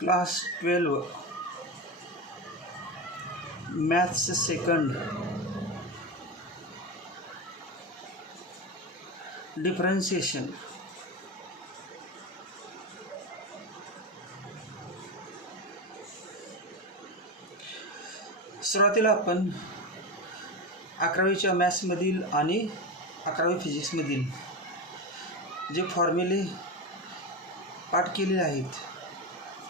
Class 12 Maths second differentiation. सुरुवातीला आपण 11वीच्या मॅथ्समधील आणि 11वी फिजिक्समधील जे फॉर्म्युले पाठ केलेले आहेत,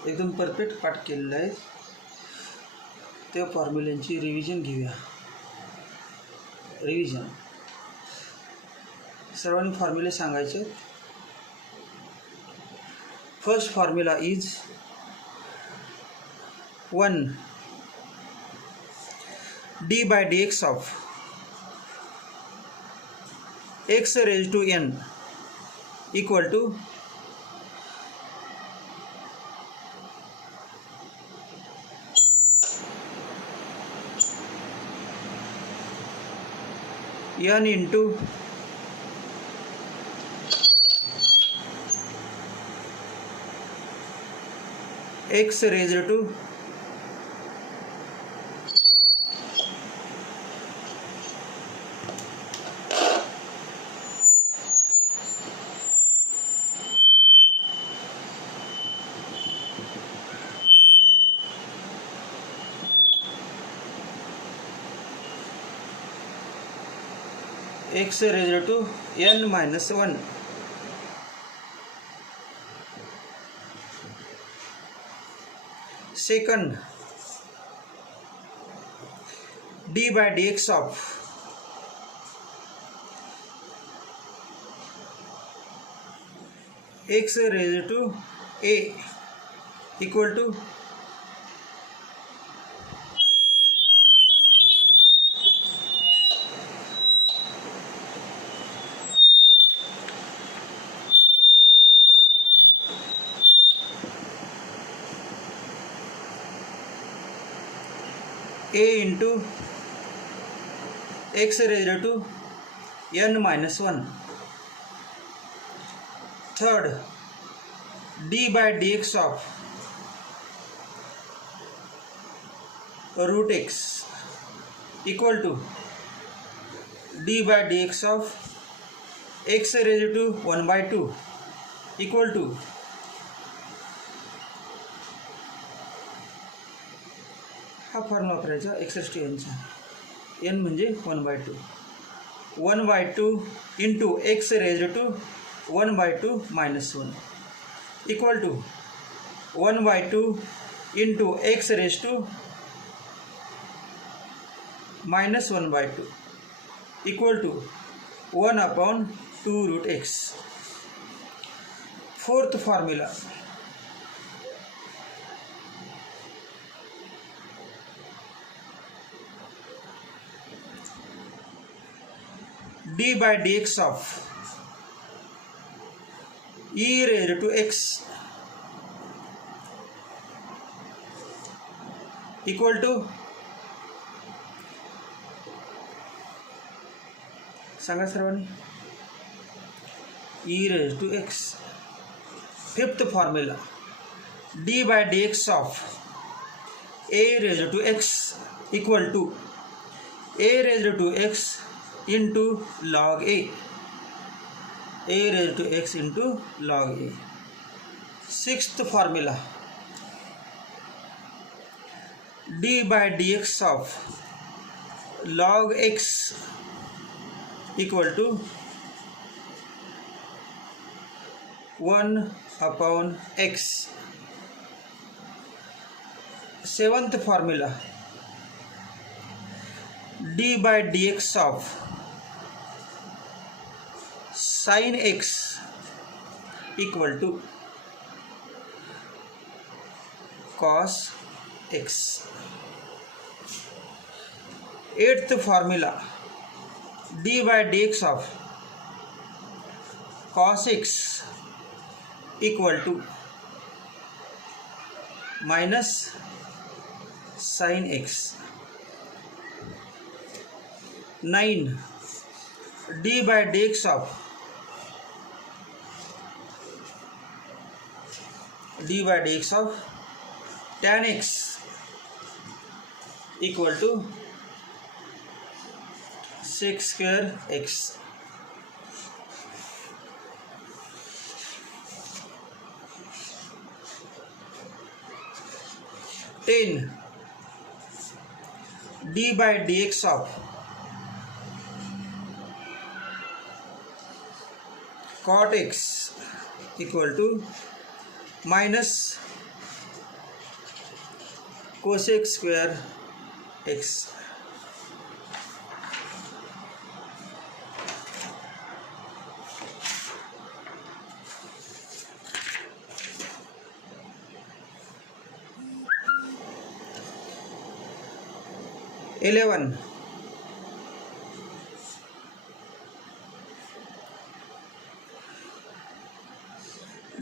एकदम परफेक्ट पाठ केलेले आहेत, त्या फॉर्म्युल्यांची रिव्हिजन घेऊया. रिव्हिजन सर्वांनी फॉर्म्युले सांगायचे. First formula is 1 d by dx of x raised to n equal to n into x raised to x raised to n minus 1. Second, d by dx of x raised to a equal to a into x raised to n minus 1. Third, d by dx of root x equal to d by dx of x raised to 1 by 2 equal to हा formula वापरायचा. x raised to n चा n म्हणजे 1 by 2, 1 by 2 into x raised to 1 by 2 minus 1 equal to 1 by 2 into x raised to minus 1 by 2 equal to 1 upon 2 root x. Fourth formula, d by dx of e raised to x equal to सांगा सर्वांनी e raised to x. Fifth formula, d by dx of a raised to x equal to a raised to x into log a raised to x into log a. Sixth formula, d by dx of log x equal to 1 upon x. Seventh formula, d by dx of sin x equal to cos x. Eighth formula, d by dx of cos x equal to minus sin x. 9, d by dx of tan x equal to sec square x. Ten d by dx of cot x equal to minus cosec square x. Eleven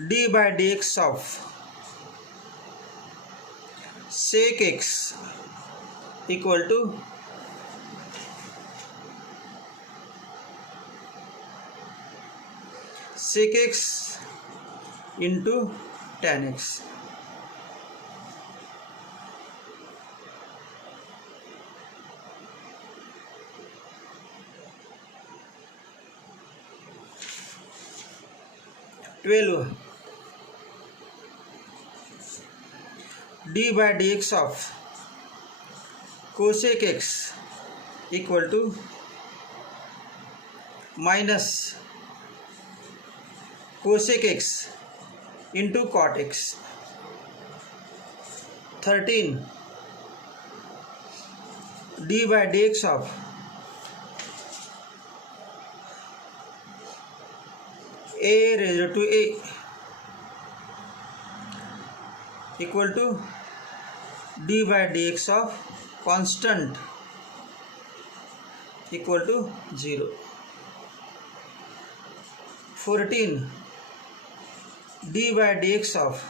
d by dx of sec x equal to sec x into tan x. Twelve d by dx of cosec x equal to minus cosec x into cot x. 13 d by dx of a raised to a equal to d by dx of constant equal to 0. 14 d by dx of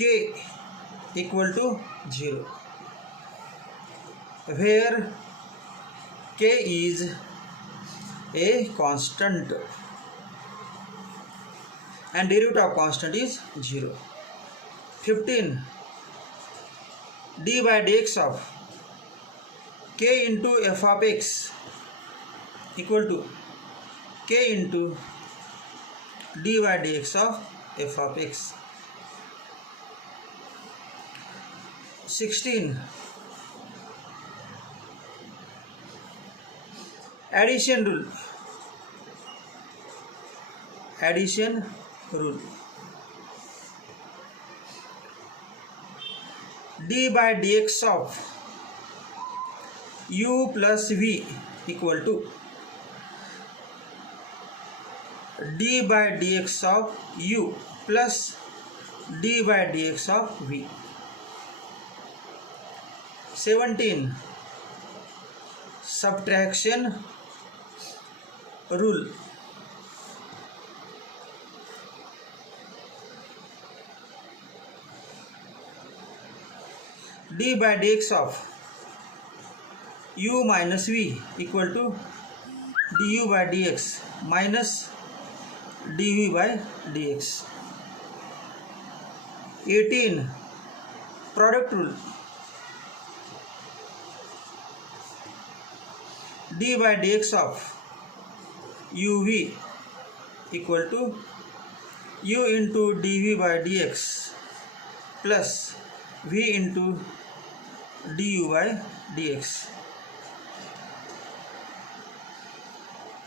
k equal to 0, where k is a constant and derivative of constant is 0. 15 d by dx of k into f of x equal to k into d by dx of f of x. 16 addition rule. d by dx of u plus v equal to d by dx of u plus d by dx of v. 17 subtraction rule. d by dx of u minus v equal to du by dx minus dv by dx. 18 product rule. d by dx of uv equal to u into dv by dx plus v into du by dx.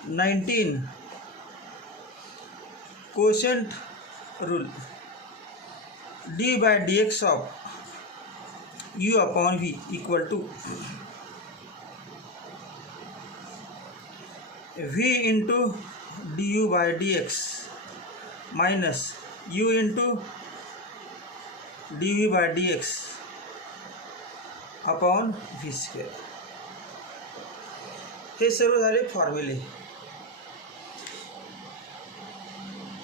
19 quotient rule. d by dx of u upon v equal to v into du by dx minus u into dv by dx upon v square. हे सर्व झाले फॉर्म्युले.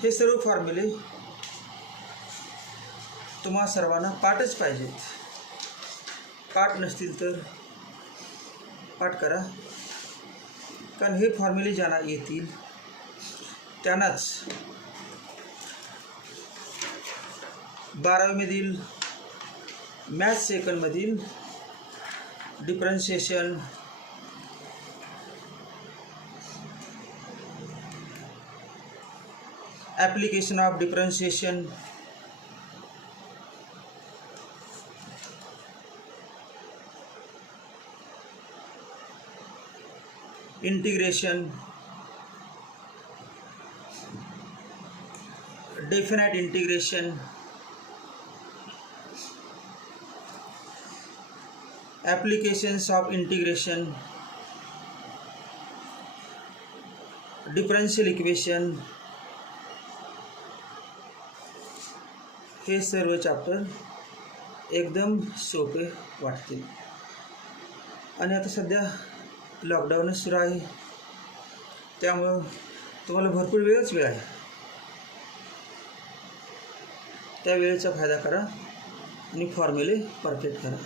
हे सर्व फॉर्म्युले तुम्हा सर्वांना पाठच पाहिजेत. पाठ नसतील तर पाठ करा, कारण हे फॉर्म्युले ज्यांना येतील त्यांनाच 12वीमधील मॅथ्स सेकंडमधील differentiation, application of differentiation, integration, definite integration, applications of integration, differential equation, हे सर्व चॅप्टर एकदम सोपे वाटतील. आणि आता सध्या लॉकडाऊनच सुरू आहे, त्यामुळं तुम्हाला भरपूर वेळ आहे. त्या वेळेचा फायदा करा आणि फॉर्म्युले परफेक्ट करा.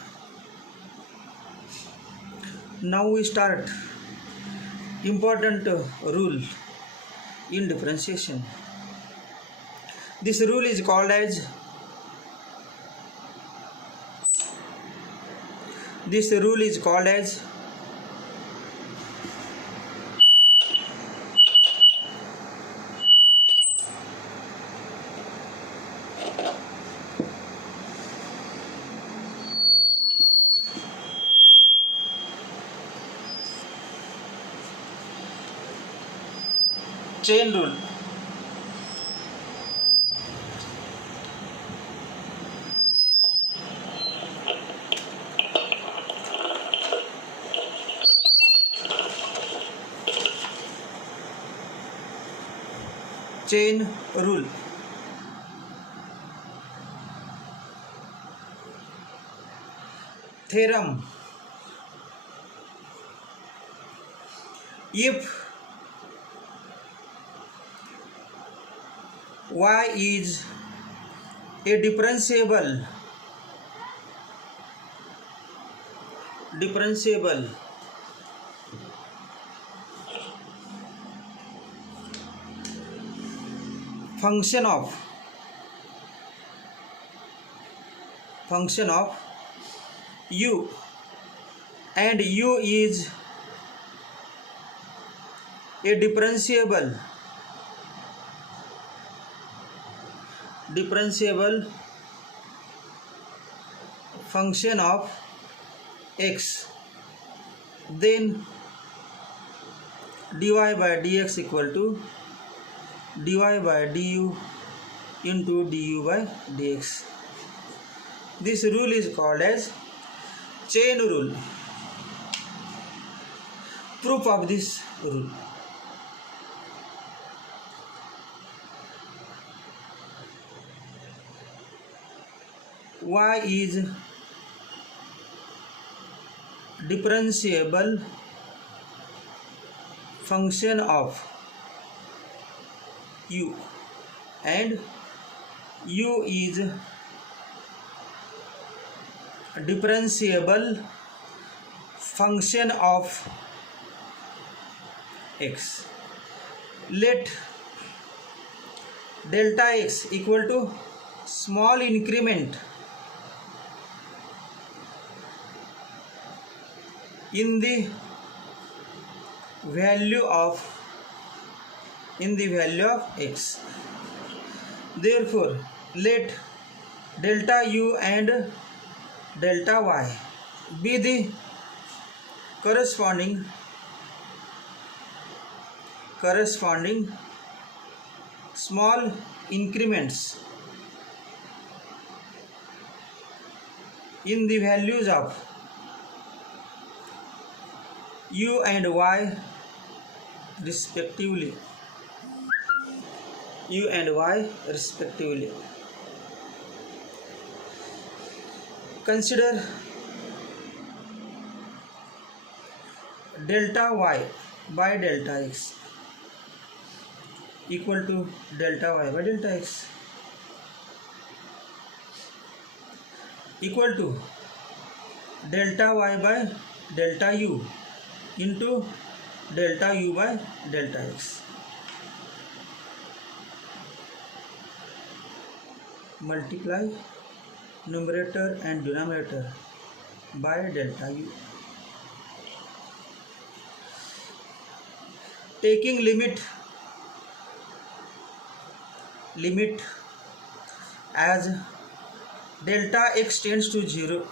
Now we start important rule in differentiation. This rule is called as chain rule. Chain rule. Theorem. If y is a differentiable function of u and u is a differentiable function of x, then dy by dx equal to dy by du into du by dx. This rule is called as chain rule. Proof of this rule. Y is differentiable function of u and u is differentiable function of x. Let delta x equal to small increment in the value of x. Therefore, let delta u and delta y be the corresponding small increments in the values of u and y respectively. Consider delta y by delta x equal to delta y by delta x equal to delta y by delta u into delta u by delta x. multiply numerator and denominator by delta u. Taking limit as delta x tends to 0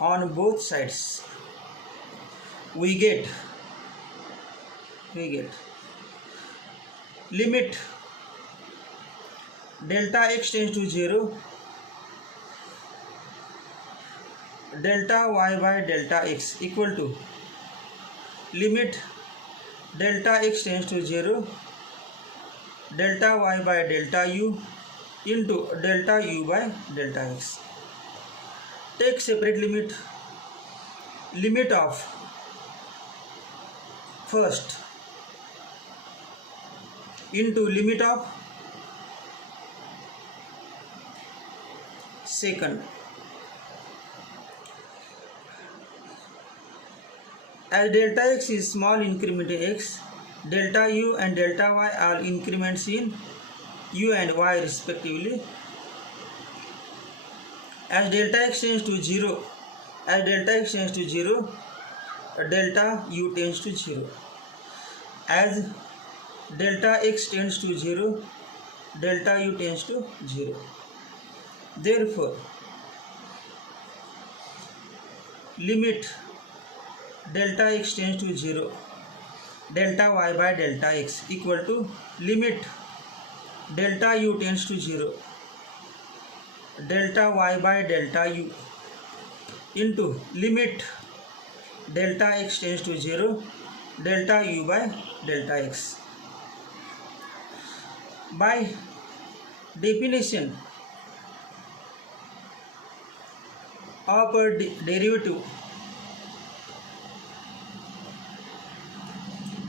on both sides, we get limit delta x tends to 0, delta y by delta x equal to limit delta x tends to 0, delta y by delta u into delta u by delta x. Take separate limit of first into limit of second. As delta x is small increment in x, delta u and delta y are increments in u and y respectively. As delta x tends to 0, delta u tends to 0. As delta x tends to 0, delta u tends to 0. Therefore, limit delta x tends to 0, delta y by delta x equal to limit delta u tends to 0, delta y by delta u into limit delta x tends to 0, delta u by delta x. By definition of a derivative,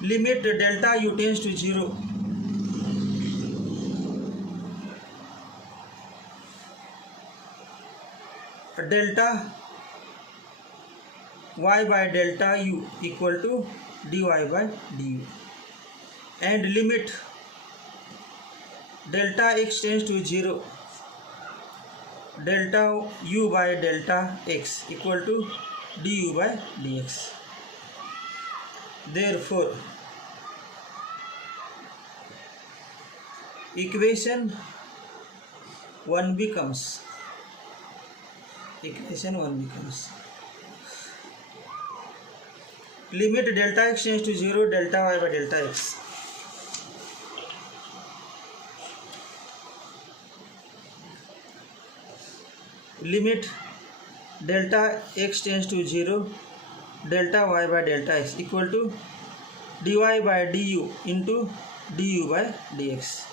limit delta u tends to 0, delta y by delta u equal to dy by du, and limit delta x tends to 0, delta u by delta x equal to du by dx. Therefore, equation 1 becomes limit delta x tends to 0, delta y by delta x. Limit delta x tends to 0, delta y by delta x equal to dy by du into du by dx.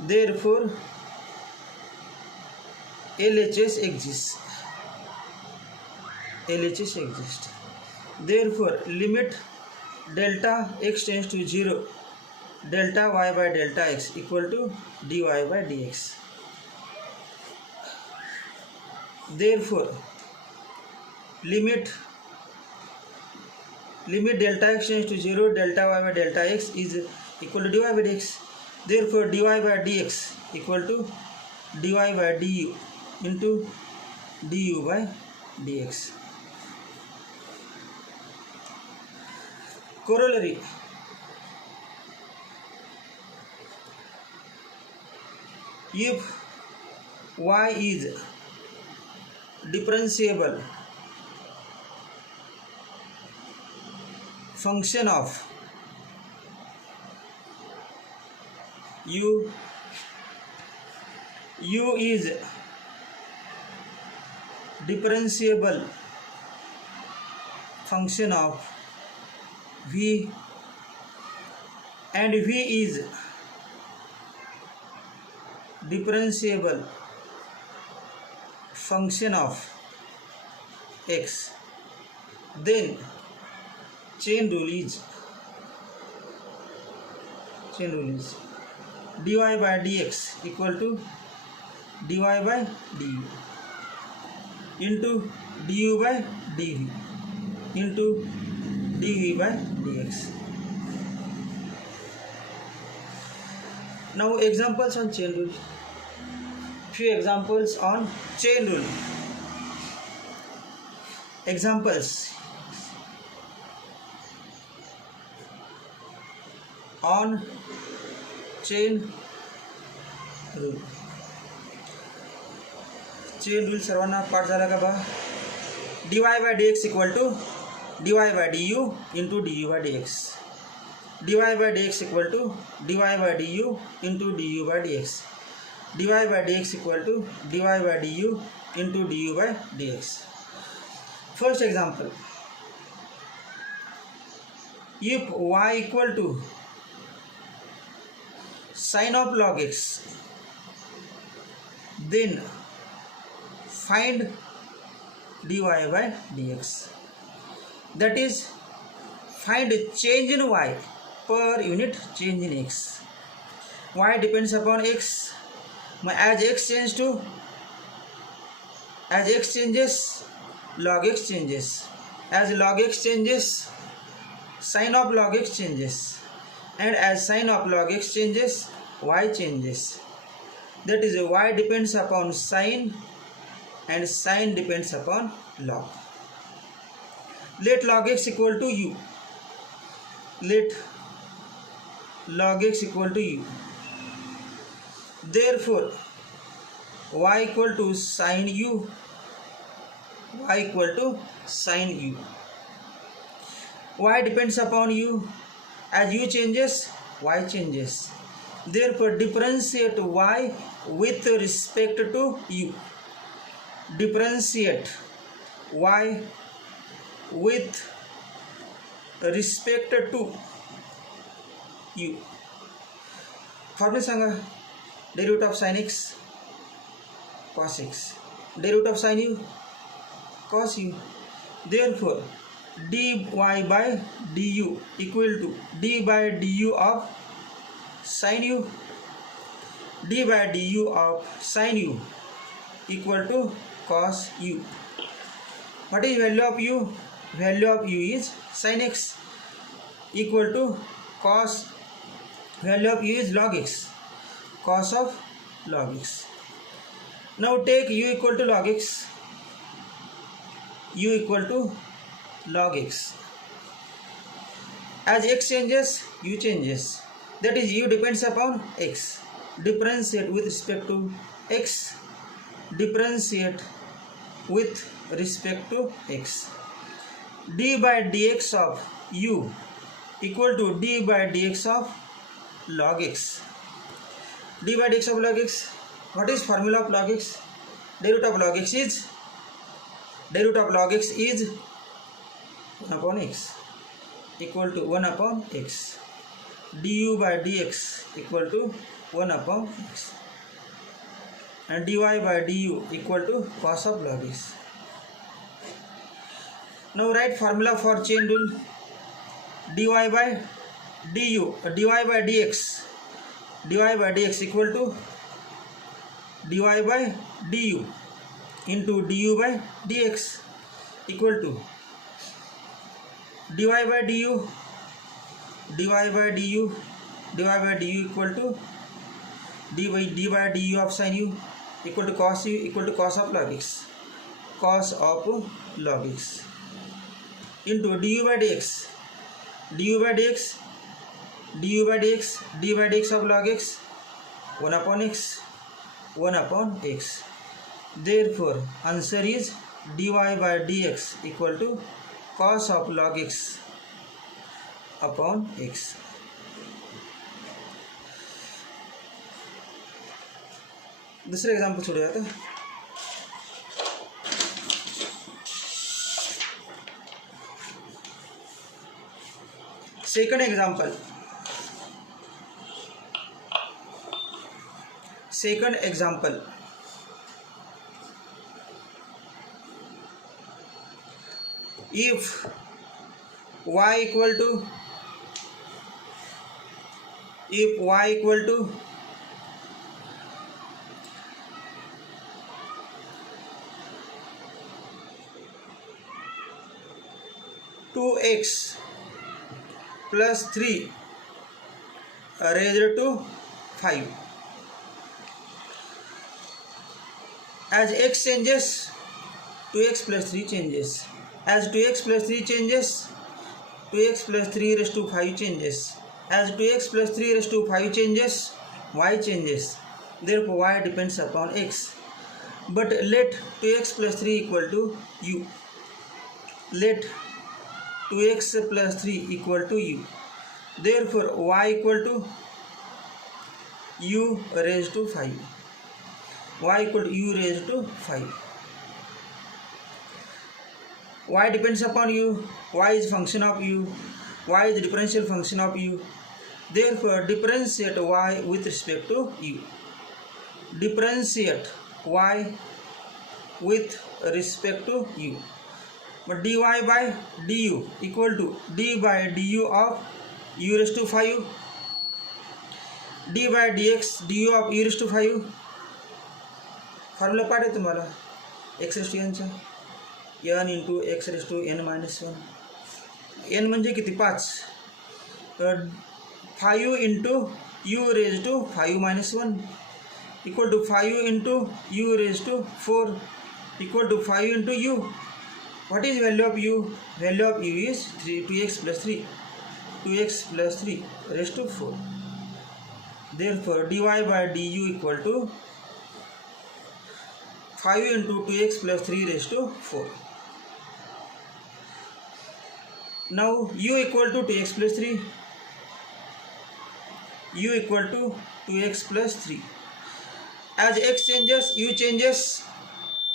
Therefore, LHS exists. Therefore, limit delta x tends to 0, delta y by delta x equal to dy by dx. Therefore, limit delta x tends to 0, delta y by delta x is equal to dy by dx. Therefore, dy by dx equal to dy by du into du by dx. Corollary: if y is differentiable function of u is differentiable function of v and v is differentiable function of x, then chain rule is dy by dx equal to dy by du into du by dv into dv by dx. Now examples on chain rule. Few examples on chain rule. Examples on chain rule. Chain rule सर्वांना पाठ झाला का बा. dy by dx equal to dy by du into du by dx. dy by dx equal to dy by du into du by dx. dy by dx equal to dy by du into du by dx. First example, if y equal to sin of log x, then find dy by dx. That is, find change in y per unit change in x. Y depends upon x. As x changes, log x changes. As log x changes, sin of log x changes. And as sin of log x changes, y changes. That is, y depends upon sin and sin depends upon log. Let log x equal to u. Let log x equal to u. Therefore, y equal to sin u. Y equal to sin u. Y depends upon u. As u changes, y changes. Therefore, differentiate y with respect to u. Differentiate y with respect to u. Formula Sanga. Derivative of sin x cos x. Derivative of sin u cos u. Therefore, dy by du equal to d by du of sin u. d by du of sin u equal to cos u. What is value of u? Value of u is sin x equal to cos. Value of u is log x. Cos of log x. Now take u equal to log x. U equal to log x. As x changes, u changes. That is, u depends upon x. Differentiate with respect to x. Differentiate with respect to x. d by dx of u equal to d by dx of log x. d by dx of log x. What is formula of log x? Derivative of log x is 1 upon x equal to 1 upon x. du by dx equal to 1 upon x. And dy by du equal to cos of log x. Now write formula for chain rule. dy by du, dy by dx, dy by dx equal to dy by du into du by dx equal to dy by du, dy by du, dy by du equal to d by du of sin u equal to cos u equal to cos of log x, cos of log x into du by dx, du by dx, du by dx, d by dx of log x 1 upon x, 1 upon x. Therefore, answer is dy by dx equal to cos of log x upon x. दूसरे example छोड़ जाता है. Second example. Second example. If y equal to 2x plus 3 raised to 5. As x changes, 2x plus 3 changes. As 2x plus 3 changes, 2x plus 3 raised to 5 changes. As 2x plus 3 raised to 5 changes, y changes. Therefore, y depends upon x. But let 2x plus 3 equal to u. Let 2x plus 3 equal to u. Therefore, y equal to u raised to 5. Y equal to u raised to 5. Y depends upon u. Y is function of u. Y is the differential function of u. Therefore, differentiate y with respect to u. Differentiate y with respect to u. But dy by du equal to d by du of u raised to 5. d by dx du of u raised to 5. Formula पाठ आहे तुम्हाला x raised to n चा n into x raised to n minus 1. n म्हणजे किती 5. 5 into u raised to 5 minus 1 equal to 5 into u raised to 4 equal to 5 into u. What is value of u? Value of u is 2x plus 3. 2x plus 3 raised to 4. Therefore, dy by du equal to 5 into 2x plus 3 raised to 4. Now u equal to 2x plus 3. U equal to 2x plus 3. As x changes, u changes.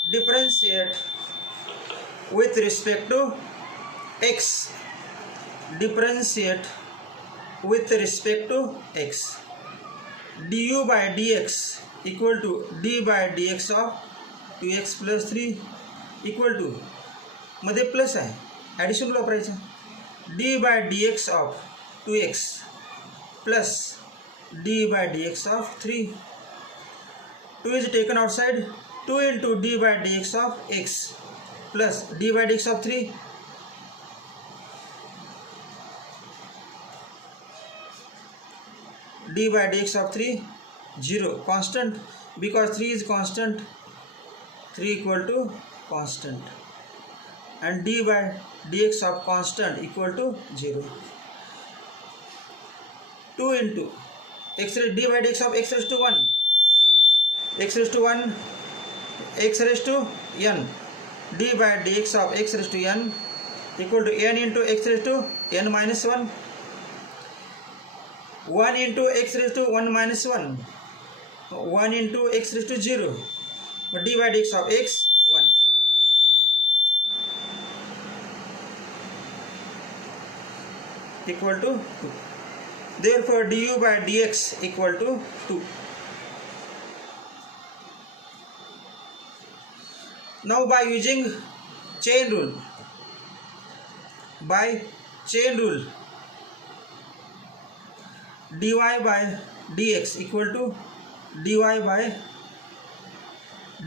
Differentiate with respect to x. Differentiate with respect to x. Du by dx equal to d by dx of 2x plus 3 equal to मध्ये plus आहे addition वापरायचं d by dx of 2x plus d by dx of 3. 2 is taken outside. 2 into d by dx of x plus d by dx of 3. d by dx of 3 0 constant because 3 is constant. 3 equal to constant and d by dx of constant equal to 0. 2 into x raised d by dx of x raised to 1. X raised to 1 x raised to n d by dx of x raised to n equal to n into x raised to n minus 1. 1 into x raised to 1 minus 1. 1 into x raised to 0. But d by dx of x 1. Equal to 2. Therefore, du by dx equal to 2. Now, by using chain rule, dy by dx equal to dy by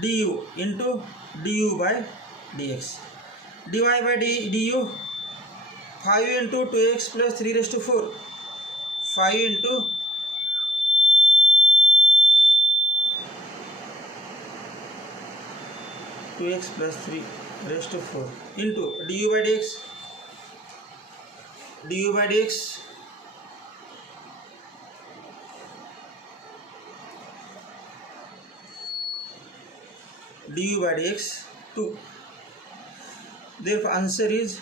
du into du by dx. dy by du 5 into 2x plus 3 raised to 4. 5 into 2x plus 3 raised to 4 into du by dx. du by dx du by dx 2. Therefore, answer is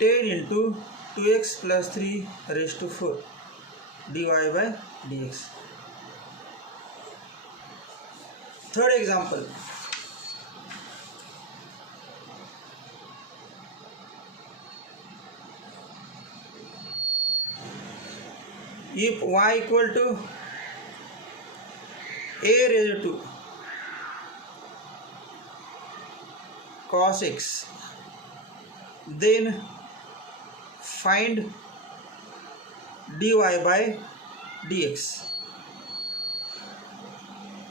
10 into 2x plus 3 raised to 4 dy by dx. Third example. If y equal to a raised to cos x, then find dy by dx.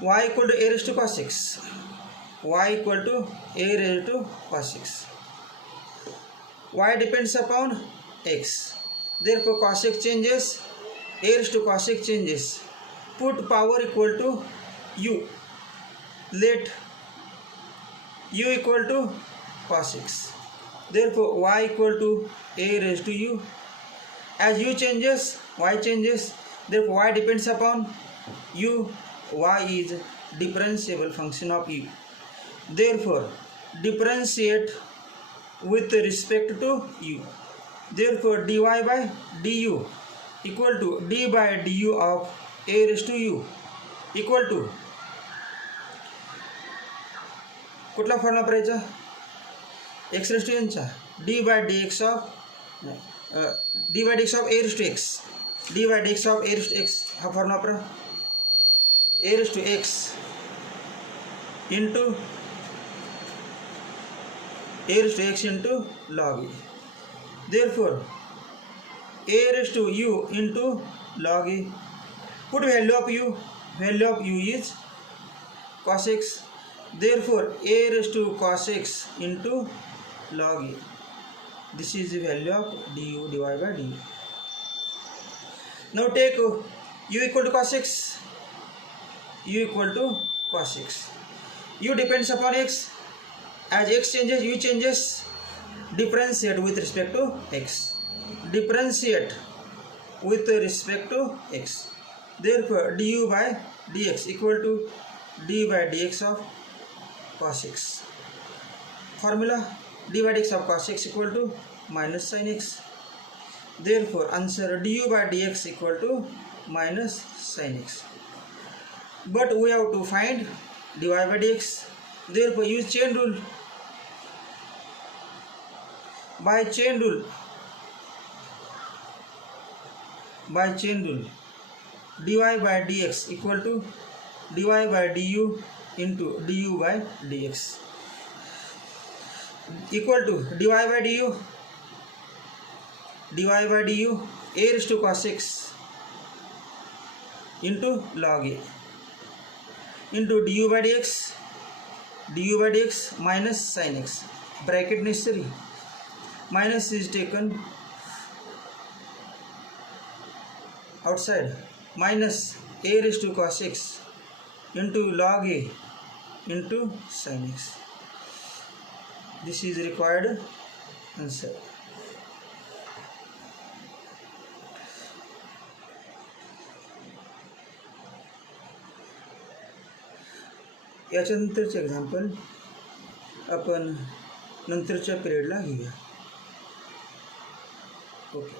Y equal to a raised to cos x. Y equal to a raised to cos x. Y depends upon x. Therefore, cos x changes. A raised to cos x changes. put power equal to u. Let u equal to cos x. Therefore y equal to a raised to u. As u changes, y changes. Therefore y depends upon u. Y is differentiable function of u. Therefore differentiate with respect to u. Therefore dy by du equal to d by du of a raised to u equal to कुठला form वापरायचा x raised to n चा d by dx of d by dx of a raised to x, d by dx of a raised to x हा form वापरा. a raised to x into a raised to x into log a. Therefore a raised to u into log a. Put value of u. Value of u is cos x. Therefore a raised to cos x into log a. This is the value of du divided by du. Now take u equal to cos x. U equal to cos x. U depends upon x. As x changes, u changes. Differentiate with respect to x. Differentiate with respect to x. Therefore du by dx equal to d by dx of cos x. Formula d by dx of cos x equal to minus sin x. Therefore answer du by dx equal to minus sin x. But we have to find dy by dx. Therefore use chain rule. By chain rule dy by dx equal to dy by du into du by dx equal to dy by du a raised to cos x into log a into du by dx minus sin x. Bracket necessary. Minus is taken outside. Minus a raised to cos x into log a into sin x. This is required answer. याच्यानंतरचे example आपण नंतरच्या पिरियडला घेऊया. Okay.